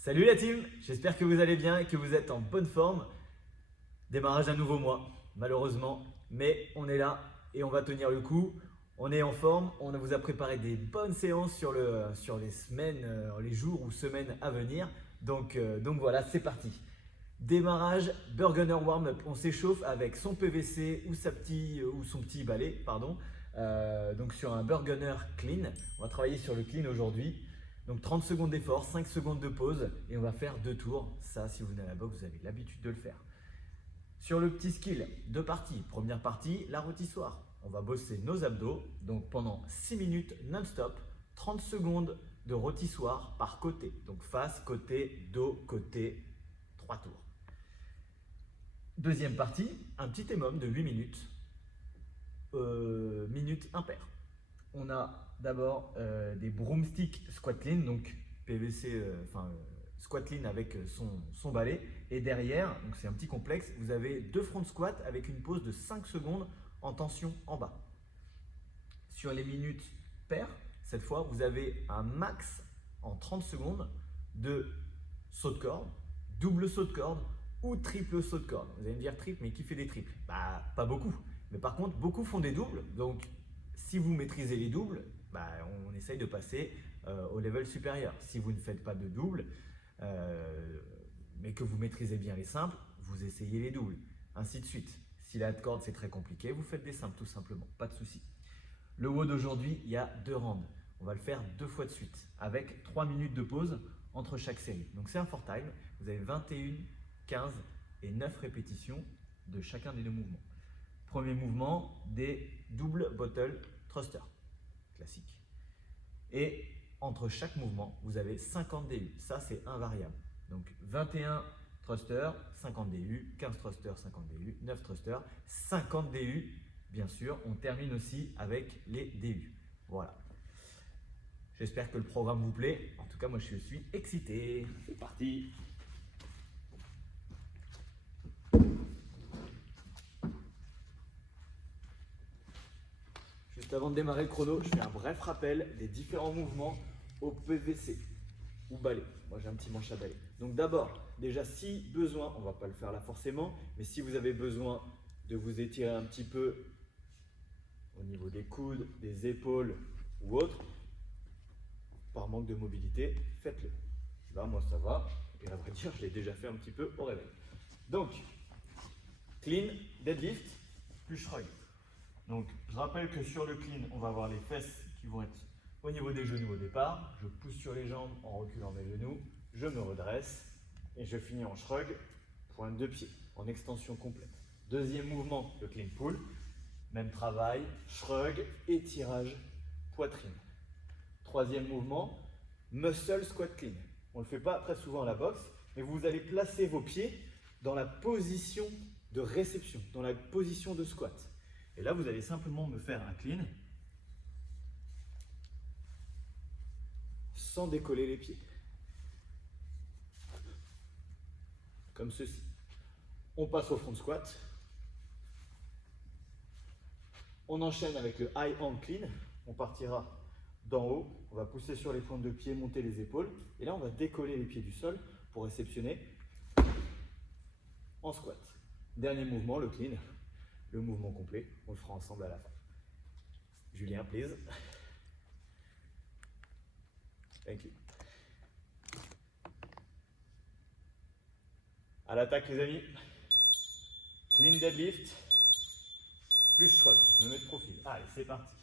Salut la team, j'espère que vous allez bien et que vous êtes en bonne forme. Démarrage d'un nouveau mois, malheureusement, mais on est là et on va tenir le coup. On est en forme, on vous a préparé des bonnes séances sur les semaines, les jours ou semaines à venir. Donc voilà, c'est parti. Démarrage, Burgener Warm-up. On s'échauffe avec son PVC ou son petit balai, pardon. Donc sur un Burgener Clean. On va travailler sur le clean aujourd'hui. Donc 30 secondes d'effort, 5 secondes de pause et on va faire 2 tours. Ça, si vous venez à la boxe, vous avez l'habitude de le faire. Sur le petit skill, 2 parties. Première partie, la rôtissoire. On va bosser nos abdos. Donc pendant 6 minutes non-stop, 30 secondes de rôtissoire par côté. Donc face, côté, dos, côté, 3 tours. Deuxième partie, un petit EMOM de 8 minutes. Minutes impaires. On a d'abord des broomstick squat clean, donc PVC, squat clean avec son balai. Et derrière, donc c'est un petit complexe, vous avez 2 front squats avec une pause de 5 secondes en tension en bas. Sur les minutes paires, cette fois, vous avez un max en 30 secondes de saut de corde, double saut de corde ou triple saut de corde. Vous allez me dire triple, mais qui fait des triples? Bah, pas beaucoup. Mais par contre, beaucoup font des doubles. Donc, si vous maîtrisez les doubles, on essaye de passer au level supérieur. Si vous ne faites pas de double, mais que vous maîtrisez bien les simples, vous essayez les doubles, ainsi de suite. Si la corde c'est très compliqué, vous faites des simples tout simplement, pas de souci. Le WOD d'aujourd'hui, il y a 2 rounds. On va le faire 2 fois de suite, avec 3 minutes de pause entre chaque série. Donc c'est un 4 time, vous avez 21, 15 et 9 répétitions de chacun des 2 mouvements. Premier mouvement, des double bottle thruster, classique. Et entre chaque mouvement, vous avez 50 DU. Ça, c'est invariable. Donc 21 thruster, 50 DU, 15 thruster, 50 DU, 9 thruster, 50 DU. Bien sûr, on termine aussi avec les DU. Voilà. J'espère que le programme vous plaît. En tout cas, moi, je suis excité. C'est parti. Juste avant de démarrer le chrono, je fais un bref rappel des différents mouvements au PVC ou balai. Moi, j'ai un petit manche à balai. Donc d'abord, déjà, si besoin, on ne va pas le faire là forcément, mais si vous avez besoin de vous étirer un petit peu au niveau des coudes, des épaules ou autre, par manque de mobilité, faites-le. Là, moi, ça va. Et à vrai dire, je l'ai déjà fait un petit peu au réveil. Donc, clean, deadlift, plus shrug. Donc, je rappelle que sur le clean, on va avoir les fesses qui vont être au niveau des genoux au départ. Je pousse sur les jambes en reculant mes genoux. Je me redresse et je finis en shrug, pointe de pied, en extension complète. Deuxième mouvement, le clean pull. Même travail, shrug, étirage, poitrine. Troisième mouvement, muscle squat clean. On ne le fait pas très souvent à la boxe, mais vous allez placer vos pieds dans la position de réception, dans la position de squat. Et là, vous allez simplement me faire un clean sans décoller les pieds. Comme ceci. On passe au front squat. On enchaîne avec le high hand clean. On partira d'en haut. On va pousser sur les pointes de pied, monter les épaules. Et là, on va décoller les pieds du sol pour réceptionner en squat. Dernier mouvement, le clean. Le mouvement complet. On le fera ensemble à la fin. Julien, please. Thank you. À l'attaque, les amis. Clean deadlift. Plus shrug. Je me mets de profil. Allez, c'est parti.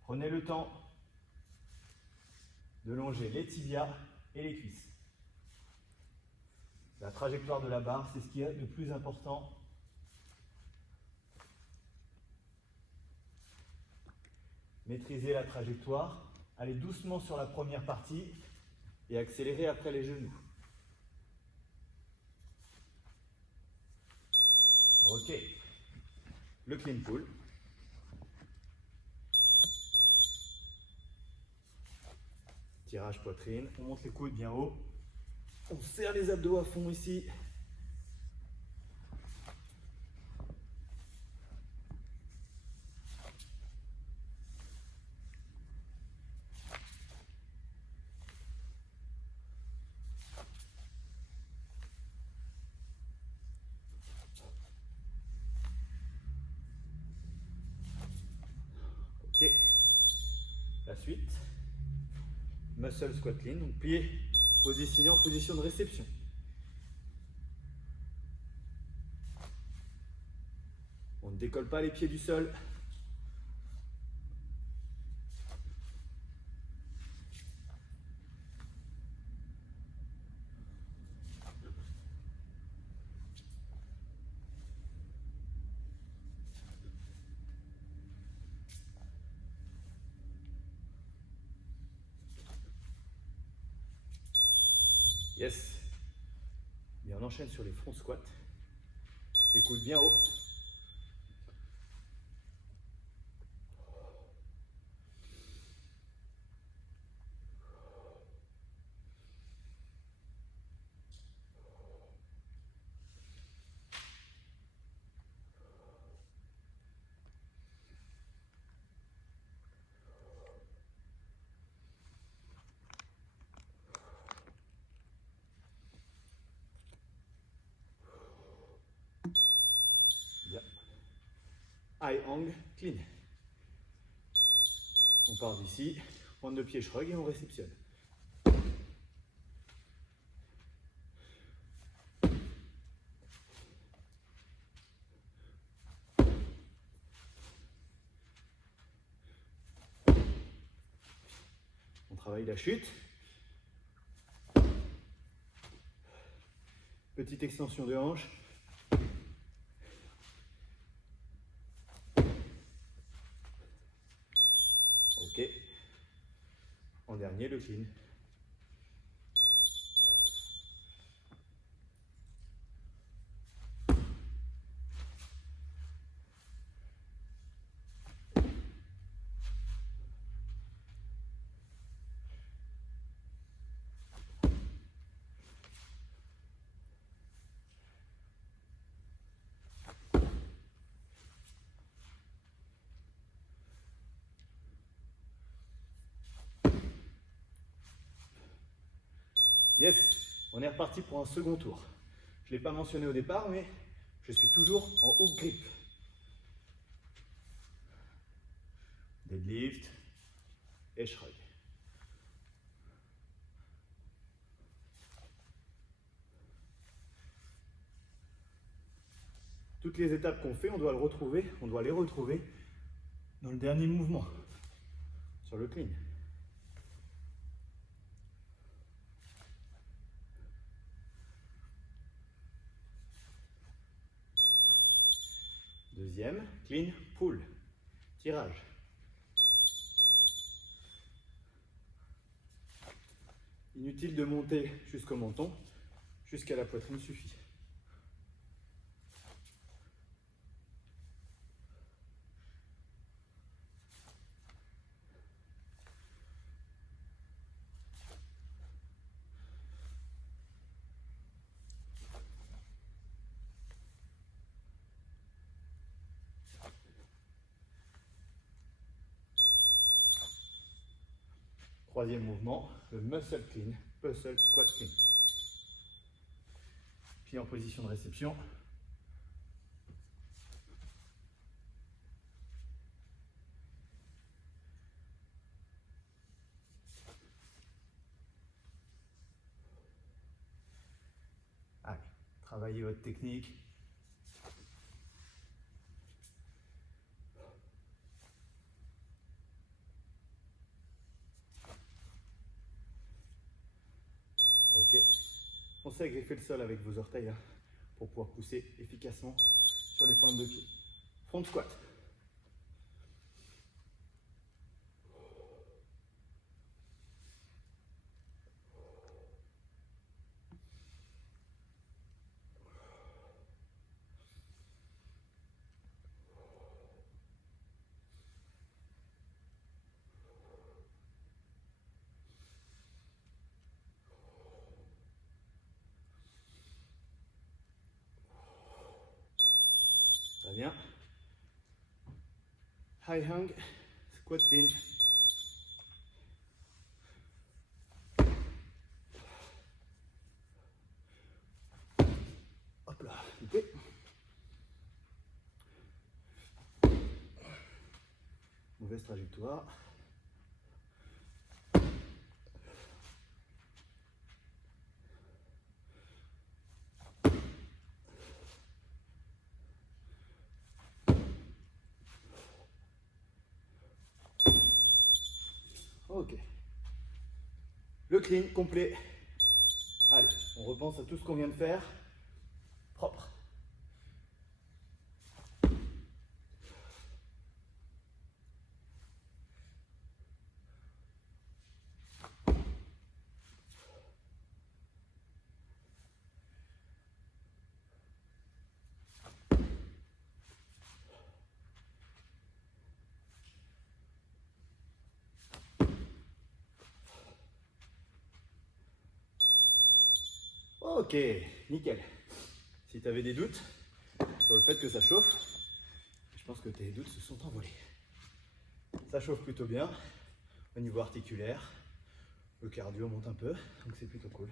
Prenez le temps de longer les tibias et les cuisses. La trajectoire de la barre, c'est ce qui est le plus important. Maîtrisez la trajectoire. Allez doucement sur la première partie et accélérez après les genoux. Ok. Le clean pull. Tirage poitrine. On monte les coudes bien haut. On serre les abdos à fond ici. La suite, muscle squat clean, donc plié, positionné en position de réception. On ne décolle pas les pieds du sol. Yes. Et on enchaîne sur les front squats. Les coudes bien hauts. Bien. High angle clean. On part d'ici, pointe de pied shrug et on réceptionne. On travaille la chute. Petite extension de hanche. Ok. En dernier, le clean. Yes, on est reparti pour un second tour. Je ne l'ai pas mentionné au départ, mais je suis toujours en hook grip. Deadlift et shrug. Toutes les étapes qu'on fait, on doit les retrouver dans le dernier mouvement, sur le clean. Deuxième, clean, pull, tirage. Inutile de monter jusqu'au menton, jusqu'à la poitrine suffit. Troisième mouvement, le muscle clean, muscle squat clean. Pied en position de réception. Allez, travaillez votre technique. Ok. Pensez à griffer le sol avec vos orteils hein, pour pouvoir pousser efficacement sur les pointes de pied. Front squat. Très bien. High hang, squat clean. Hop là, loupé. Mauvaise trajectoire. Ok. Le clean complet. Allez, on repense à tout ce qu'on vient de faire. Propre. Ok, nickel. Si tu avais des doutes sur le fait que ça chauffe, je pense que tes doutes se sont envolés. Ça chauffe plutôt bien au niveau articulaire. Le cardio monte un peu, donc c'est plutôt cool.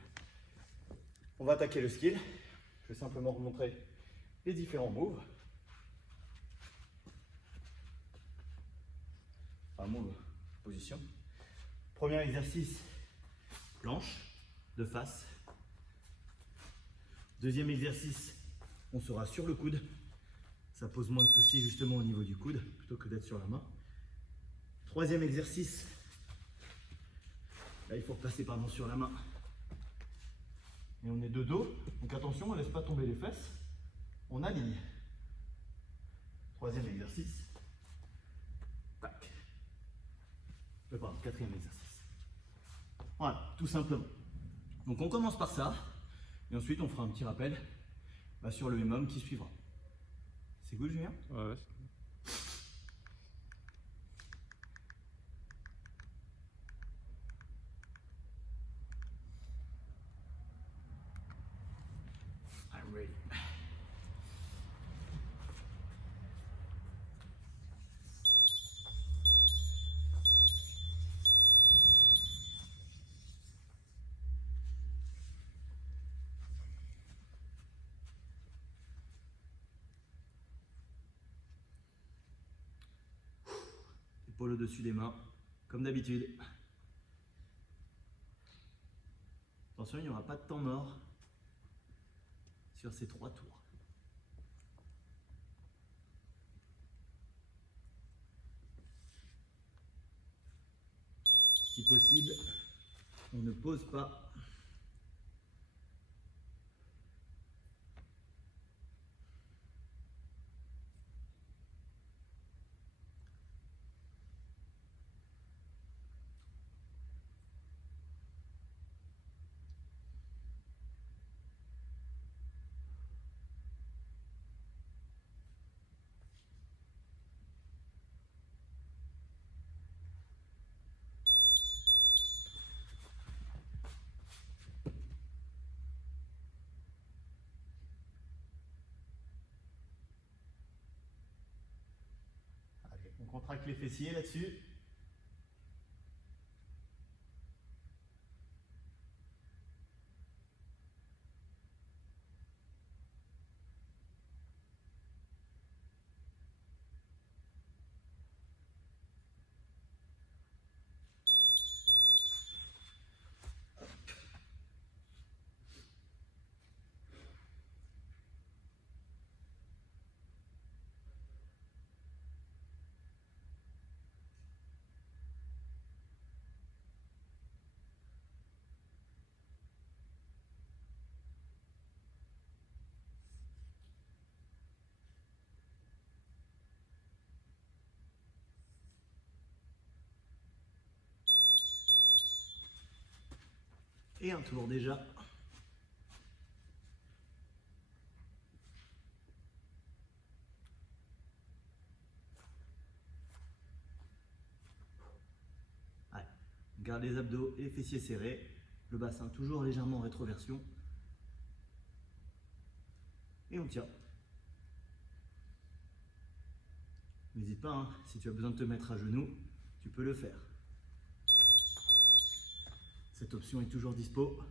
On va attaquer le skill. Je vais simplement vous montrer les différents moves. Enfin, move, position. Premier exercice, planche de face. Deuxième exercice, on sera sur le coude. Ça pose moins de soucis justement au niveau du coude plutôt que d'être sur la main. Troisième exercice, là il faut repasser sur la main. Et on est de dos, donc attention, on ne laisse pas tomber les fesses. On aligne. Troisième exercice. Tac. Pardon, quatrième exercice. Voilà, tout simplement. Donc on commence par ça. Et ensuite on fera un petit rappel sur le MM qui suivra. C'est good, Julien? Ouais. I'm ready. Épaule au-dessus des mains, comme d'habitude. Attention, il n'y aura pas de temps mort sur ces 3 tours. Si possible, on ne pose pas. Allez, on contracte les fessiers là-dessus. Et un tour déjà. Allez, on garde les abdos et les fessiers serrés. Le bassin toujours légèrement en rétroversion. Et on tient. N'hésite pas, hein, si tu as besoin de te mettre à genoux, tu peux le faire. Cette option est toujours dispo.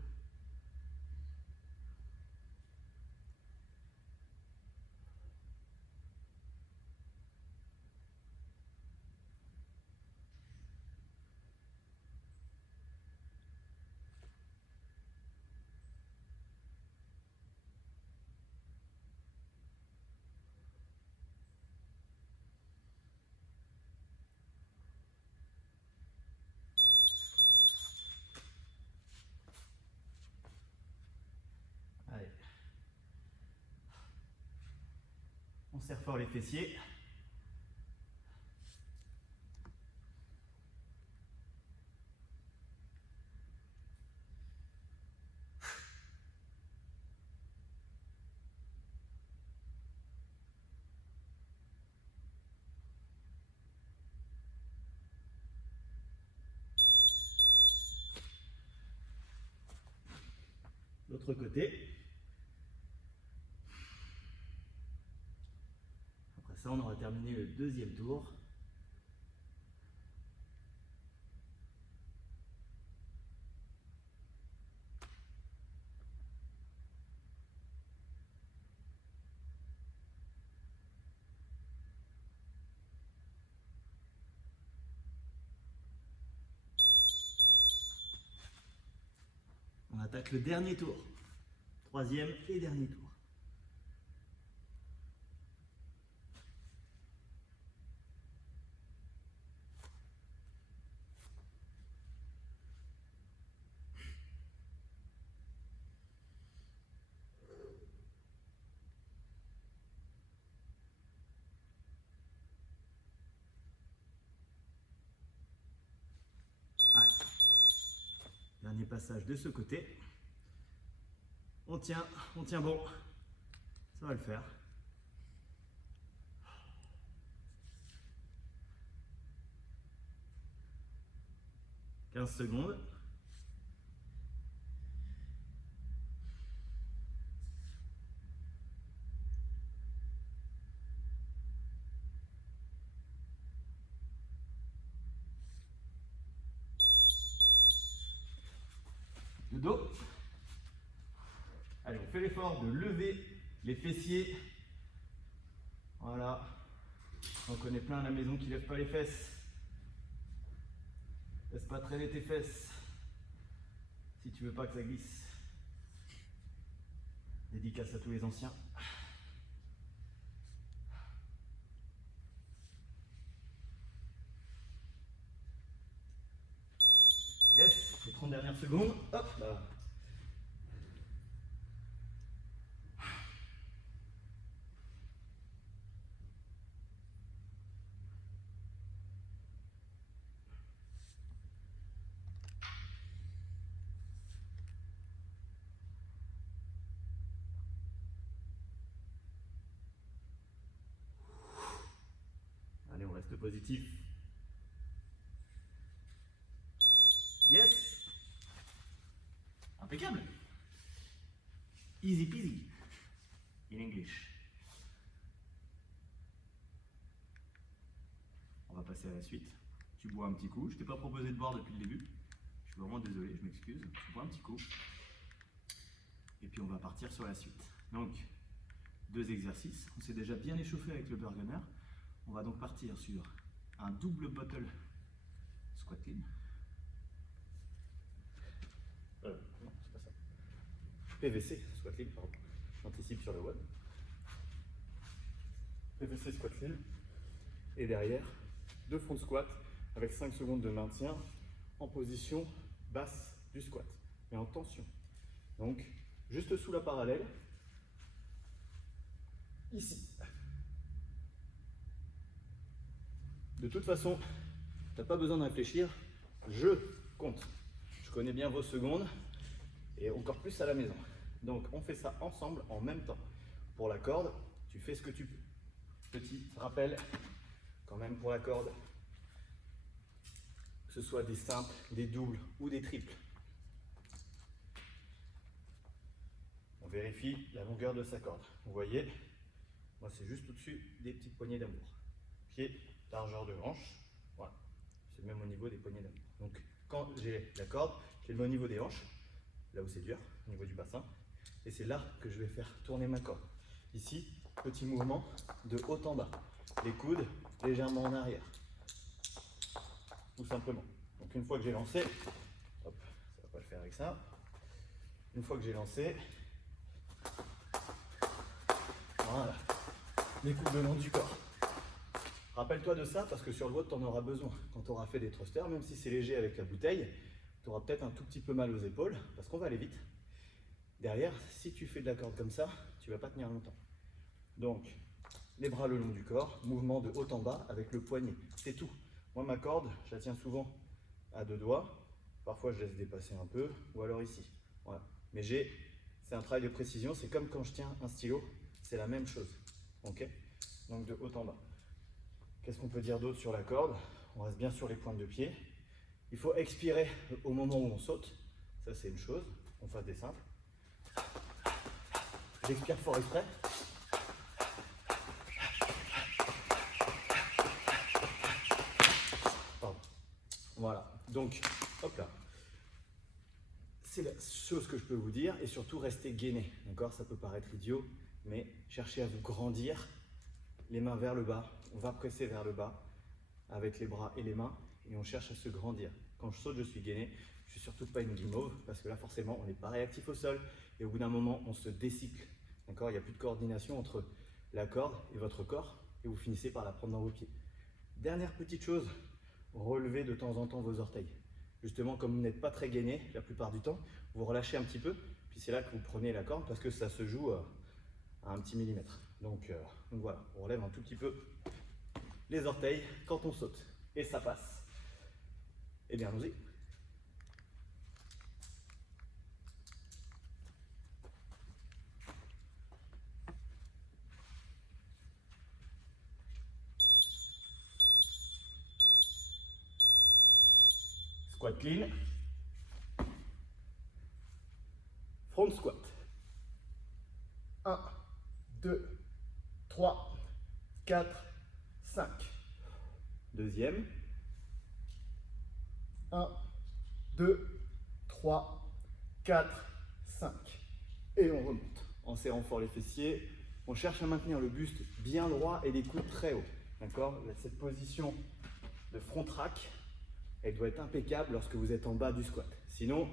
On serre fort les fessiers. L'autre côté. Après ça, on aura terminé le deuxième tour. On attaque le dernier tour. Troisième et dernier tour. Allez. Dernier passage de ce côté. On tient bon. Ça va le faire. 15 secondes. Le dos. Allez, on fait l'effort de lever les fessiers. Voilà. On connaît plein à la maison qui ne lèvent pas les fesses. Laisse pas traîner tes fesses si tu veux pas que ça glisse. Dédicace à tous les anciens. Yes, les 30 dernières secondes. Hop là. Allez, on reste positif. Yes. Impeccable. Easy peasy. In English. On va passer à la suite. Tu bois un petit coup. Je t'ai pas proposé de boire depuis le début. Je suis vraiment désolé, je m'excuse. Tu bois un petit coup. Et puis on va partir sur la suite. Donc, 2 exercices. On s'est déjà bien échauffé avec le burgener. On va donc partir sur un double bottle squat clean. Non, c'est pas ça. PVC squat clean, pardon. J'anticipe sur le web. PVC squat clean. Et derrière, 2 front squat avec 5 secondes de maintien en position basse du squat, mais en tension. Donc, juste sous la parallèle, ici. De toute façon, tu n'as pas besoin de réfléchir, je compte. Je connais bien vos secondes et encore plus à la maison. Donc, on fait ça ensemble en même temps. Pour la corde, tu fais ce que tu peux. Petit rappel, quand même pour la corde, que ce soit des simples, des doubles ou des triples. On vérifie la longueur de sa corde. Vous voyez, moi c'est juste au-dessus des petites poignées d'amour. Pied, largeur de hanche, voilà. C'est même au niveau des poignées d'amour. Donc quand j'ai la corde, je le mets au niveau des hanches, là où c'est dur, au niveau du bassin. Et c'est là que je vais faire tourner ma corde. Ici, petit mouvement de haut en bas. Les coudes légèrement en arrière. Tout simplement. Donc une fois que j'ai lancé, hop, ça va pas le faire avec ça. Une fois que j'ai lancé, voilà, les coudes le long du corps. Rappelle-toi de ça parce que sur le WOD, tu en auras besoin. Quand tu auras fait des thrusters, même si c'est léger avec la bouteille, tu auras peut-être un tout petit peu mal aux épaules parce qu'on va aller vite. Derrière, si tu fais de la corde comme ça, tu vas pas tenir longtemps. Donc, les bras le long du corps, mouvement de haut en bas avec le poignet. C'est tout. Moi, ma corde, je la tiens souvent à 2 doigts. Parfois, je laisse dépasser un peu, ou alors ici. Voilà. Mais c'est un travail de précision. C'est comme quand je tiens un stylo, c'est la même chose. Ok? Donc de haut en bas. Qu'est-ce qu'on peut dire d'autre sur la corde? On reste bien sur les pointes de pied. Il faut expirer au moment où on saute. Ça, c'est une chose. On fasse des simples. J'expire fort exprès. Pardon. Voilà. Donc, hop là. C'est la chose que je peux vous dire. Et surtout, restez gainé. D'accord? Ça peut paraître idiot, mais cherchez à vous grandir. Les mains vers le bas. On va presser vers le bas avec les bras et les mains. Et on cherche à se grandir. Quand je saute, je suis gainé. Je suis surtout pas une guimauve parce que là, forcément, on n'est pas réactif au sol. Et au bout d'un moment, on se décycle. D'accord? Il n'y a plus de coordination entre la corde et votre corps. Et vous finissez par la prendre dans vos pieds. Dernière petite chose, relevez de temps en temps vos orteils. Justement, comme vous n'êtes pas très gainé la plupart du temps, vous relâchez un petit peu. Puis c'est là que vous prenez la corde parce que ça se joue à un petit millimètre. Donc voilà, on relève un tout petit peu les orteils quand on saute. Et ça passe. Et bien, allons-y. Squat clean. Front squat. 1, 2, 3, 4, 5. Deuxième. 1, 2, 3, 4, 5. Et on remonte. En serrant fort les fessiers, on cherche à maintenir le buste bien droit et les coudes très hauts. D'accord? Cette position de front rack, elle doit être impeccable lorsque vous êtes en bas du squat. Sinon,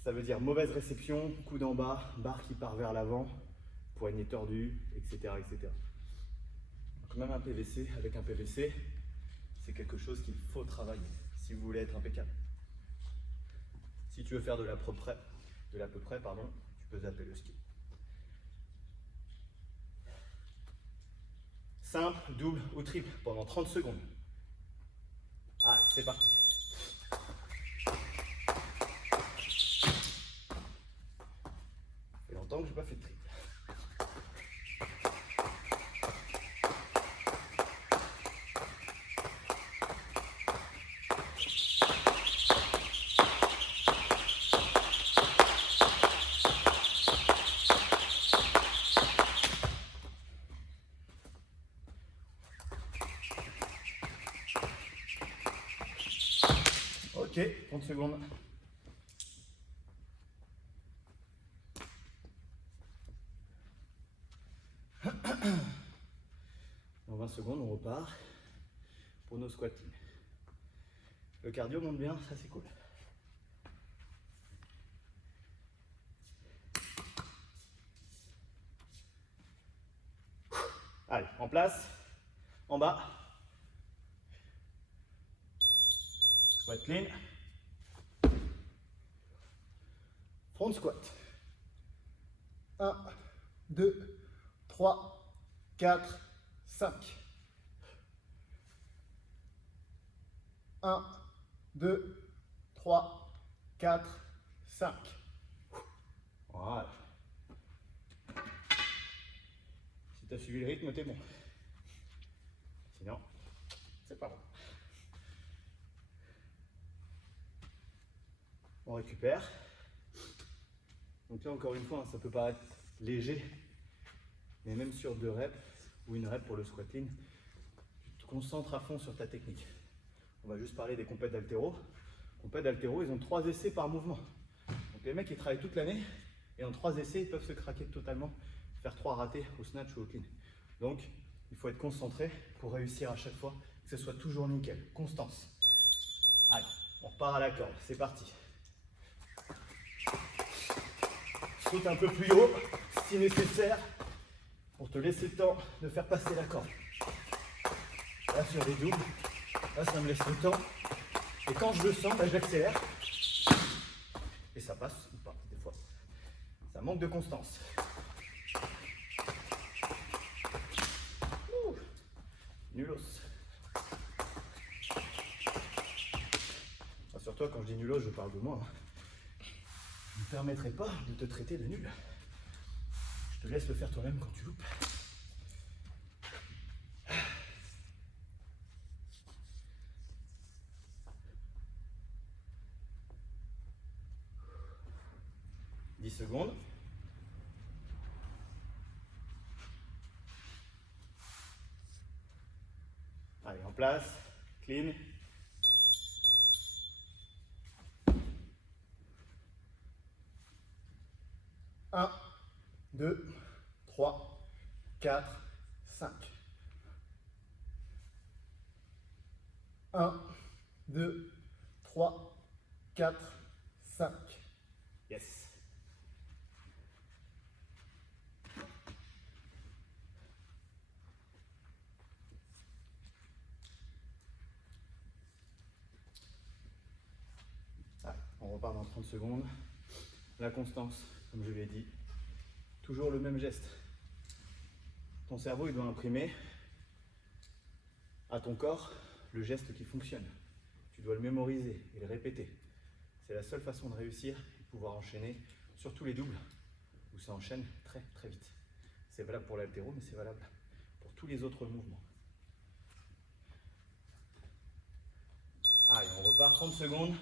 ça veut dire mauvaise réception, coude en bas, barre qui part vers l'avant, poignet tordu, etc., etc. Donc même un PVC, avec un PVC, c'est quelque chose qu'il faut travailler si vous voulez être impeccable. Si tu veux faire de l'à peu près, tu peux zapper le ski. Simple, double ou triple pendant 30 secondes. Allez, c'est parti. Ça fait longtemps que je n'ai pas fait de triple. Ok, 30 secondes. Dans 20 secondes, on repart pour nos squattings. Le cardio monte bien, ça c'est cool. Allez, en place, en bas. Squat clean. Front squat. 1, 2, 3, 4, 5. 1, 2, 3, 4, 5. Voilà. Si tu as suivi le rythme, t'es bon. Sinon, c'est pas bon. On récupère. Donc là, encore une fois, ça peut paraître léger, mais même sur 2 reps ou une rep pour le squatting, tu te concentres à fond sur ta technique. On va juste parler des compètes d'haltéro. Compètes d'haltéro, ils ont 3 essais par mouvement. Donc les mecs, ils travaillent toute l'année et en 3 essais, ils peuvent se craquer totalement, faire 3 ratés au snatch ou au clean. Donc, il faut être concentré pour réussir à chaque fois, que ce soit toujours nickel. Constance. Allez, on repart à la corde. C'est parti. Saute un peu plus haut, si nécessaire, pour te laisser le temps de faire passer la corde. Là, sur les doubles, là, ça me laisse le temps. Et quand je le sens, bah, j'accélère. Et ça passe ou pas, des fois. Ça manque de constance. nulos. Rassure-toi, quand je dis nulos, je parle de moi. Je ne me permettrai pas de te traiter de nul. Je te laisse le faire toi-même quand tu loupes. « 10 secondes. Allez, en place, clean. Un, 2, 3, 4, 5. 1, 2, 3, 4, 5. Yes. Allez, on repart dans 30 secondes. La constance, comme je l'ai dit, toujours le même geste. Ton cerveau, il doit imprimer à ton corps le geste qui fonctionne. Tu dois le mémoriser et le répéter. C'est la seule façon de réussir et de pouvoir enchaîner sur tous les doubles où ça enchaîne très très vite. C'est valable pour l'haltéro, mais c'est valable pour tous les autres mouvements. Allez, on repart 30 secondes.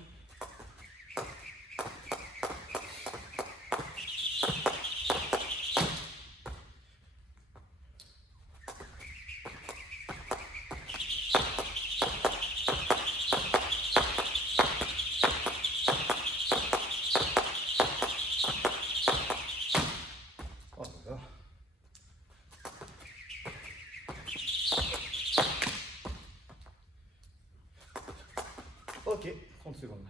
Ok, 30 secondes.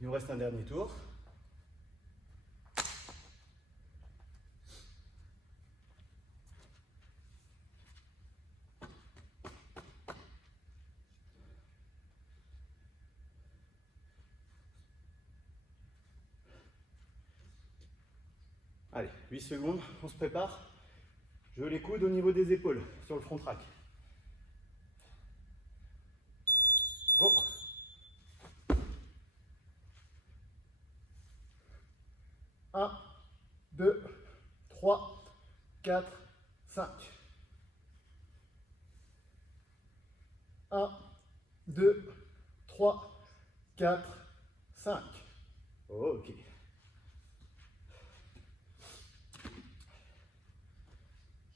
Il nous reste un dernier tour. Allez, 8 secondes, on se prépare. Je veux les coudes au niveau des épaules, sur le front track. Go! 1, 2, 3, 4, 5. 1, 2, 3, 4, 5. Ok.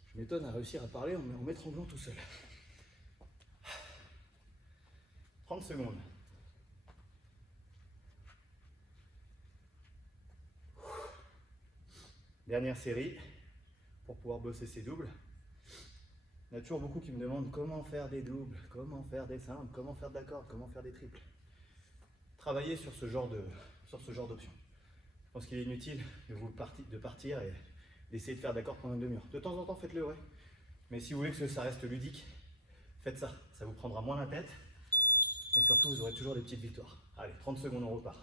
Je m'étonne à réussir à parler en m'étranglant tout seul. 30 secondes. Dernière série pour pouvoir bosser ces doubles. Il y a toujours beaucoup qui me demandent comment faire des doubles, comment faire des simples, comment faire de la corde, comment faire des triples. Travaillez sur ce genre d'options. Je pense qu'il est inutile de partir et d'essayer de faire de la corde pendant une demi-heure. De temps en temps, faites-le, ouais. Mais si vous voulez que ça reste ludique, faites ça. Ça vous prendra moins la tête et surtout, vous aurez toujours des petites victoires. Allez, 30 secondes, on repart.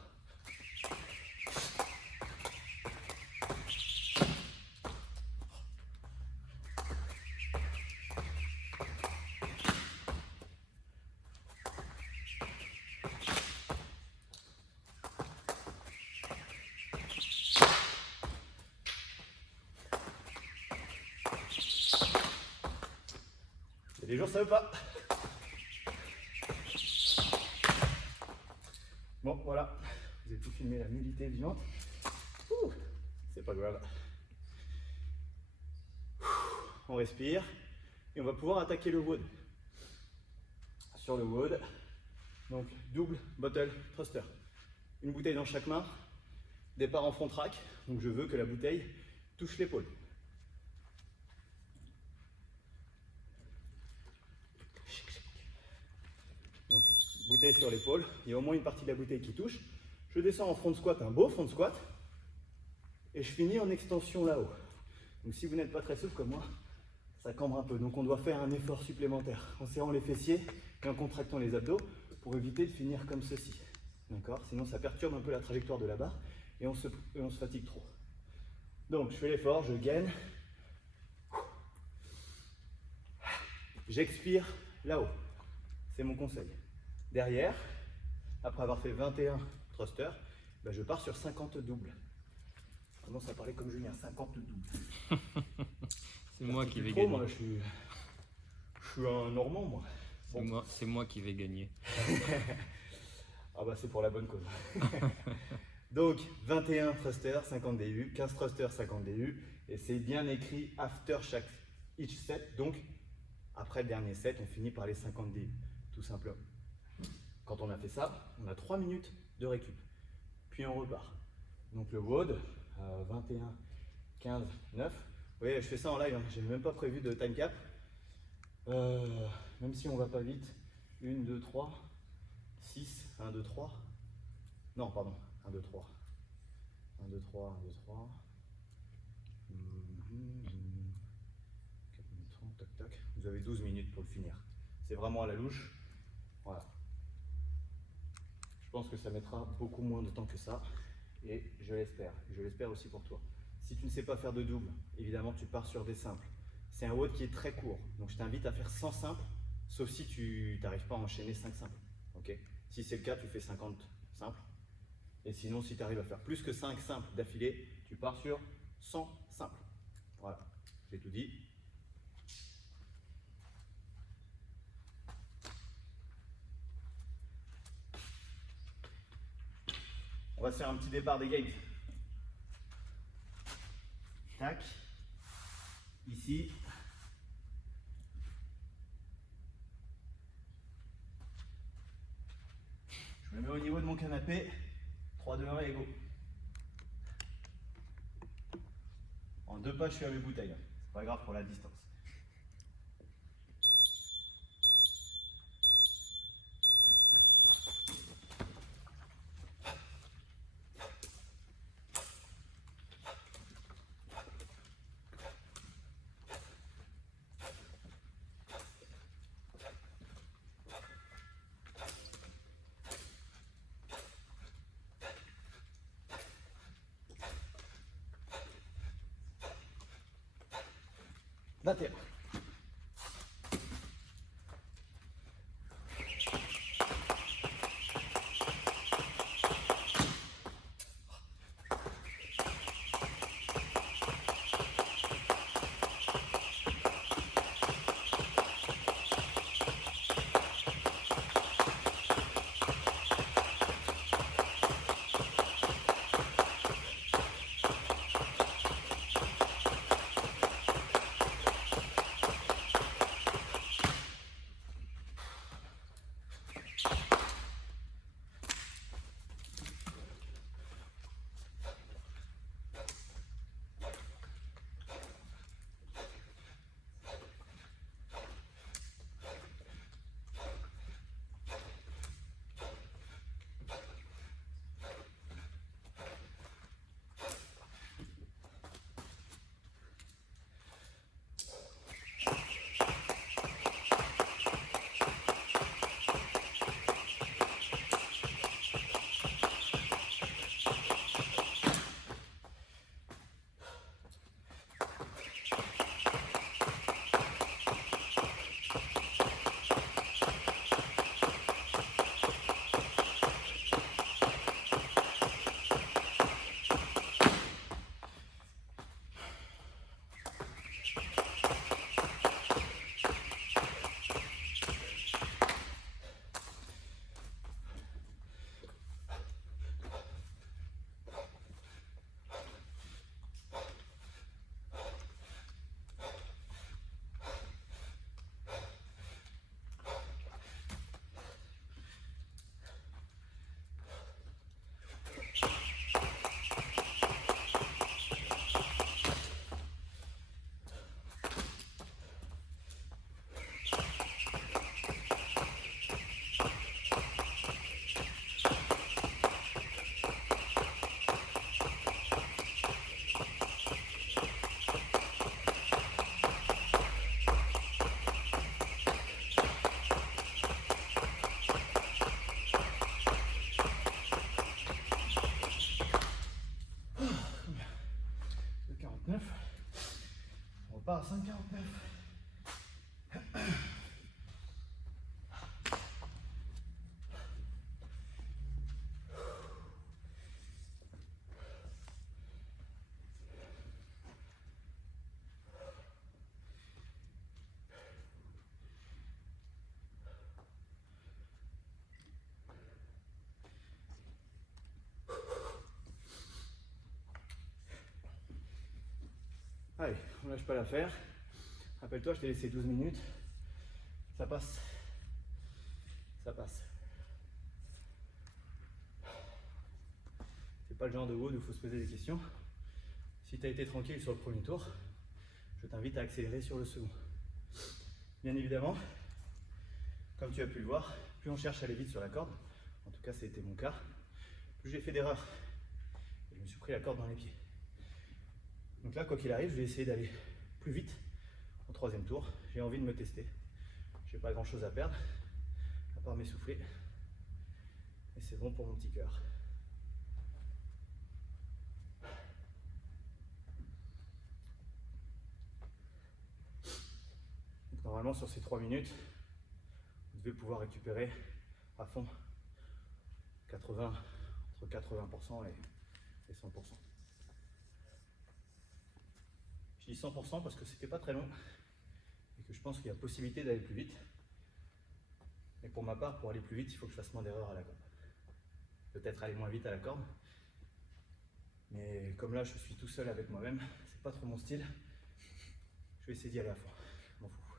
Les jours ça veut pas. Bon voilà, vous avez tout filmé la nullité vivante. C'est pas grave. On respire et on va pouvoir attaquer le WOD. Sur le WOD, donc double bottle thruster. Une bouteille dans chaque main, départ en front track, donc je veux que la bouteille touche l'épaule. Donc, bouteille sur l'épaule, il y a au moins une partie de la bouteille qui touche. Je descends en front squat, un beau front squat. Et je finis en extension là-haut. Donc si vous n'êtes pas très souple comme moi, ça cambre un peu. Donc on doit faire un effort supplémentaire en serrant les fessiers et en contractant les abdos pour éviter de finir comme ceci. D'accord? Sinon ça perturbe un peu la trajectoire de la barre et on se fatigue trop. Donc je fais l'effort, je gaine. j'expire là-haut. C'est mon conseil. Derrière, après avoir fait 21 thrusters, ben je pars sur 50 doubles. Je commence à parler comme Julien, 50 doubles. C'est moi qui vais Trop, gagner. moi, je suis un Normand, moi. Bon. C'est moi qui vais gagner. Ah bah c'est pour la bonne cause. Donc 21 thrusters, 50 DU, 15 thrusters, 50 DU, et c'est bien écrit after each set, donc après le dernier set, on finit par les 50 DU, tout simplement. Quand on a fait ça, on a 3 minutes de récup, puis on repart. Donc le WOD, 21, 15, 9. Vous voyez, je fais ça en live, hein. J'ai même pas prévu de time cap. Même si on va pas vite, 1, 2, 3, 6, 1, 2, 3. Non, pardon, 1, 2, 3. 1, 2, 3, 1, 2, 3. 4 minutes 30, tac, tac. Vous avez 12 minutes pour le finir. C'est vraiment à la louche. Voilà. Je pense que ça mettra beaucoup moins de temps que ça. Et je l'espère. Je l'espère aussi pour toi. Si tu ne sais pas faire de double, évidemment, tu pars sur des simples. C'est un WOD qui est très court. Donc, je t'invite à faire 100 simples, sauf si tu n'arrives pas à enchaîner 5 simples. Okay, si c'est le cas, tu fais 50 simples. Et sinon, si tu arrives à faire plus que 5 simples d'affilée, tu pars sur 100 simples. Voilà, j'ai tout dit. On va se faire un petit départ des games. Tac. Ici. Je me mets au niveau de mon canapé. 3, 2, 1 et go. En 2 pas, je suis à mes bouteilles. C'est pas grave pour la distance. Batteur. On repart à 5,49. Allez, on lâche pas l'affaire. Rappelle-toi, je t'ai laissé 12 minutes. Ça passe. Ça passe. C'est pas le genre de WOD où il faut se poser des questions. Si tu as été tranquille sur le premier tour, je t'invite à accélérer sur le second. Bien évidemment, comme tu as pu le voir, plus on cherche à aller vite sur la corde, en tout cas c'était mon cas, plus j'ai fait d'erreurs. Et je me suis pris la corde dans les pieds. Donc là, quoi qu'il arrive, je vais essayer d'aller plus vite au troisième tour. J'ai envie de me tester. Je n'ai pas grand chose à perdre, à part m'essouffler. Et c'est bon pour mon petit cœur. Donc normalement, sur ces 3 minutes, vous devez pouvoir récupérer à fond 80, entre 80% et 100%. Je dis 100% parce que c'était pas très long et que je pense qu'il y a possibilité d'aller plus vite. Mais pour ma part, pour aller plus vite, il faut que je fasse moins d'erreurs à la corde. Peut-être aller moins vite à la corde. Mais comme là, je suis tout seul avec moi-même, c'est pas trop mon style. Je vais essayer d'y aller à fond. Je m'en fous.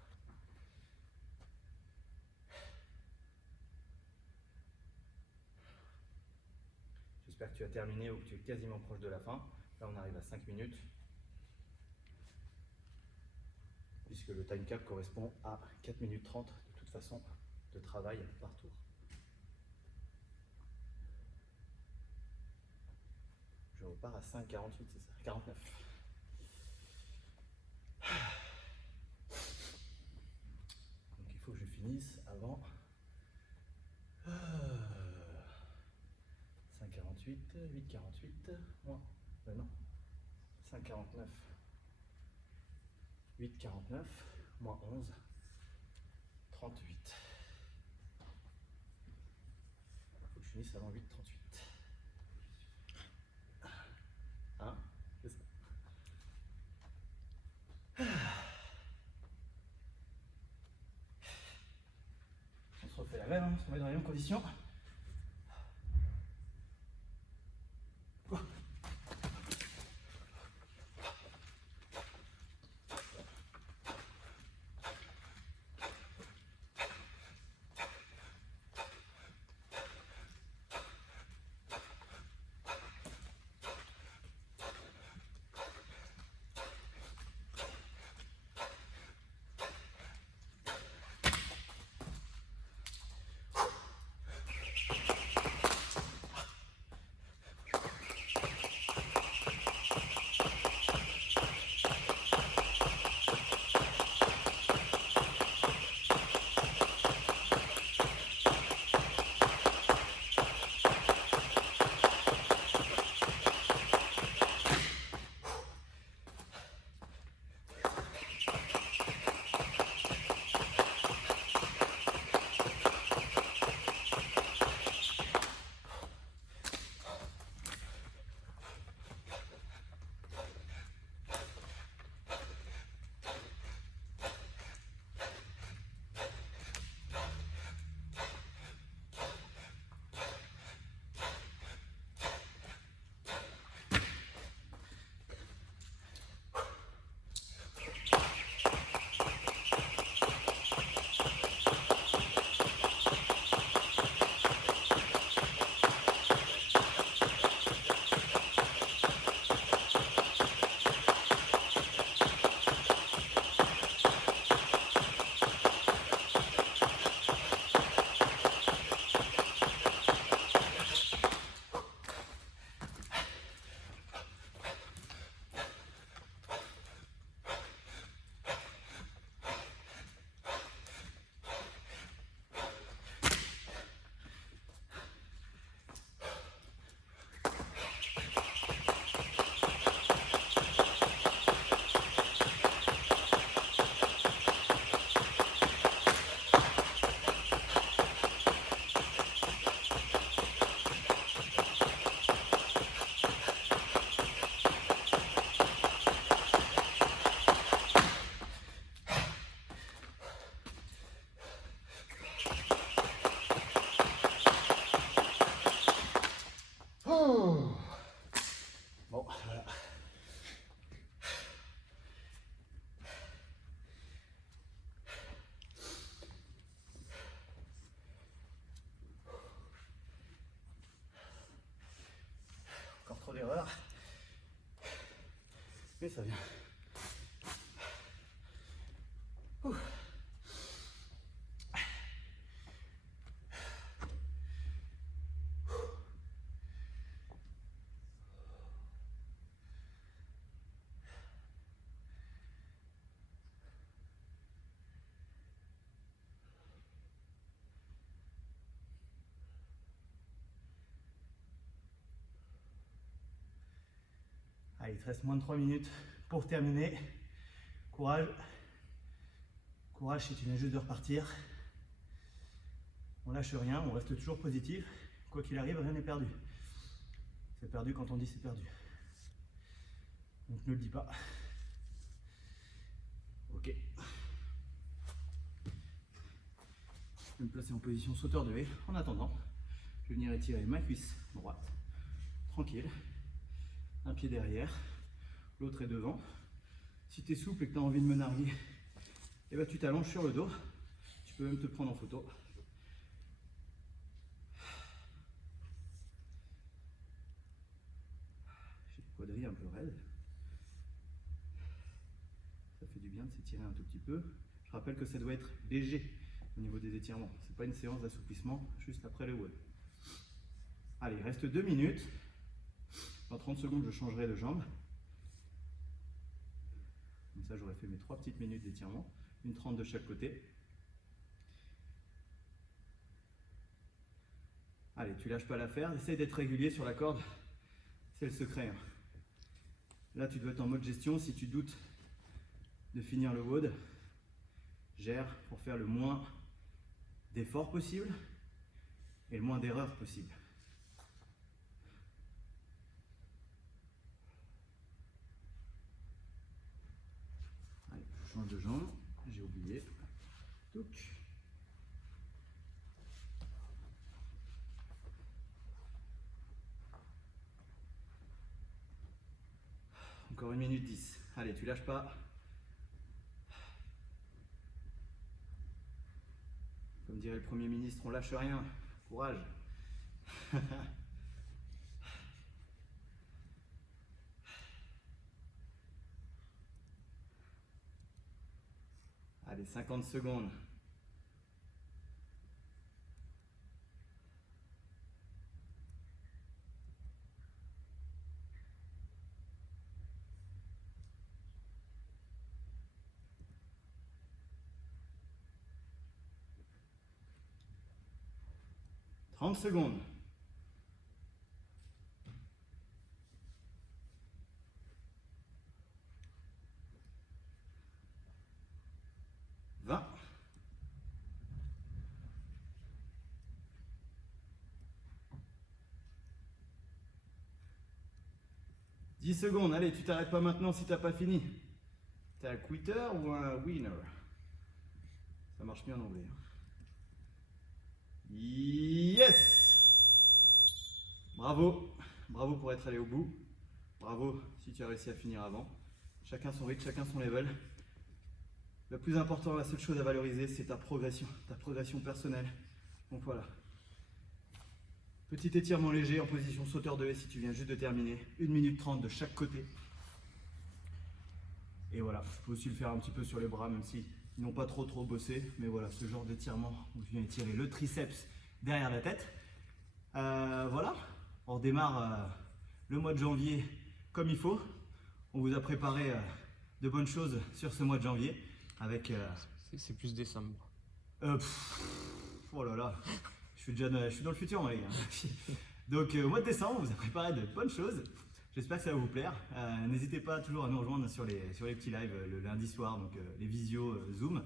J'espère que tu as terminé ou que tu es quasiment proche de la fin. Là, on arrive à 5 minutes. Puisque le time cap correspond à 4 minutes 30 de toute façon de travail par tour. Je repars à 5,48, c'est ça, 49. Donc il faut que je finisse avant 5,48, 8,48, moins, non, 5,49. 8,49, moins 11, 38. Il faut que je finisse avant 8,38. Hein? C'est ça. On se refait la même, on se met dans les mêmes conditions. l'erreur. Mais ça vient. Ouh. Allez, il te reste moins de 3 minutes pour terminer. Courage. Courage si tu viens juste de repartir. On lâche rien, on reste toujours positif. Quoi qu'il arrive, rien n'est perdu. C'est perdu quand on dit c'est perdu. Donc ne le dis pas. Ok. Je vais me placer en position sauteur de haie. En attendant, je vais venir étirer ma cuisse droite. Tranquille. Un pied derrière, l'autre est devant. Si tu es souple et que tu as envie de me narguer, et ben tu t'allonges sur le dos. Tu peux même te prendre en photo. J'ai les quadrilles un peu raides. Ça fait du bien de s'étirer un tout petit peu. Je rappelle que ça doit être léger au niveau des étirements. C'est pas une séance d'assouplissement juste après le WOD. Allez, il reste 2 minutes. Dans 30 secondes, je changerai de jambe. Comme ça, j'aurai fait mes 3 petites minutes d'étirement. Une 30 de chaque côté. Allez, tu lâches pas l'affaire. Essaye d'être régulier sur la corde. C'est le secret. Hein. Là, tu dois être en mode gestion. Si tu doutes de finir le WOD, gère pour faire le moins d'efforts possible et le moins d'erreurs possible. Allez, je change de jambe, j'ai oublié. Touc. Encore 1 minute 10. Allez, tu lâches pas. Comme dirait le Premier ministre, on lâche rien. Courage. Allez, 50 secondes. « 30 secondes. 20. 10 secondes. Allez, tu t'arrêtes pas maintenant si t'as pas fini. T'es un quitter ou un winner? Ça marche mieux en anglais. Yes! Bravo. Bravo pour être allé au bout. Bravo si tu as réussi à finir avant. Chacun son rythme, chacun son level. Le plus important, la seule chose à valoriser, c'est ta progression personnelle. Donc voilà. Petit étirement léger en position sauteur de haie si tu viens juste de terminer. 1 minute 30 de chaque côté. Et voilà, je peux aussi le faire un petit peu sur les bras, même si ils n'ont pas trop bossé. Mais voilà, ce genre d'étirement où tu viens étirer le triceps derrière la tête. Voilà, on démarre le mois de janvier comme il faut. On vous a préparé de bonnes choses sur ce mois de janvier. Avec C'est plus décembre. Oh là là, je suis dans le futur, les gars. Donc au mois de décembre, on vous a préparé de bonnes choses. J'espère que ça va vous plaire. N'hésitez pas toujours à nous rejoindre sur les petits lives le lundi soir, donc les visios Zoom.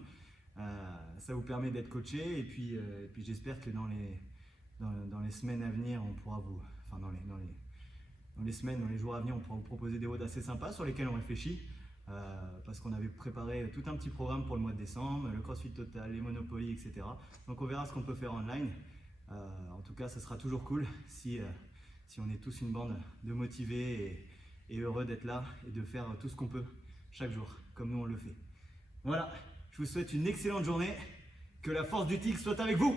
Ça vous permet d'être coaché et puis j'espère que dans les semaines à venir, on pourra vous, enfin dans les jours à venir, on pourra vous proposer des WOD assez sympas sur lesquels on réfléchit. Parce qu'on avait préparé tout un petit programme pour le mois de décembre, le CrossFit Total, les Monopoly, etc. Donc on verra ce qu'on peut faire online. En tout cas, ça sera toujours cool si on est tous une bande de motivés et heureux d'être là et de faire tout ce qu'on peut chaque jour, comme nous on le fait. Voilà, je vous souhaite une excellente journée, que la force du tigre soit avec vous.